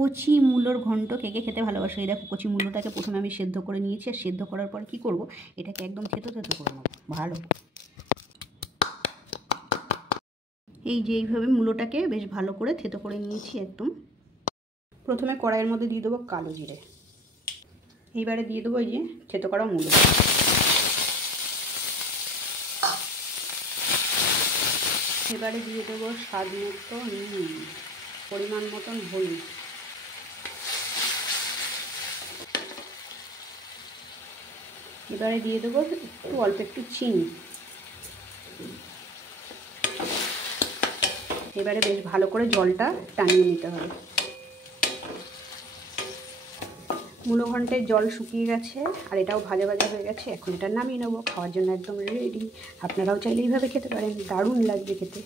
কচি মূলোর ঘন্ট কে কে খেতে ভালোবাসে? এই দেখো কচি মূলোটাকে প্রথমে আমি সেদ্ধ করে নিয়েছি, আর সেদ্ধ করার পর কী করব, এটাকে একদম থেতো থেতো করে নেবো ভালো। এই যে এইভাবে মূলোটাকে বেশ ভালো করে থেতো করে নিয়েছি একদম। প্রথমে কড়াইয়ের মধ্যে দিয়ে দেবো কালো জিরে, এইবারে দিয়ে দেবো এই যে থেতো করা মূলো, এবারে দিয়ে দেবো স্বাদ মতো নুন, পরিমাণ মতন হলুদ, এবারে দিয়ে দেবো একটু অল্প একটু চিনি। এবারে বেশ ভালো করে জলটা টানিয়ে নিতে হবে। মূলো ঘন্টের জল শুকিয়ে গেছে আর এটাও ভাজা ভাজা হয়ে গেছে। এখন এটা নামিয়ে নেবো, খাওয়ার জন্য একদম রেডি। আপনারাও চাইলে এইভাবে খেতে পারেন, দারুণ লাগবে খেতে।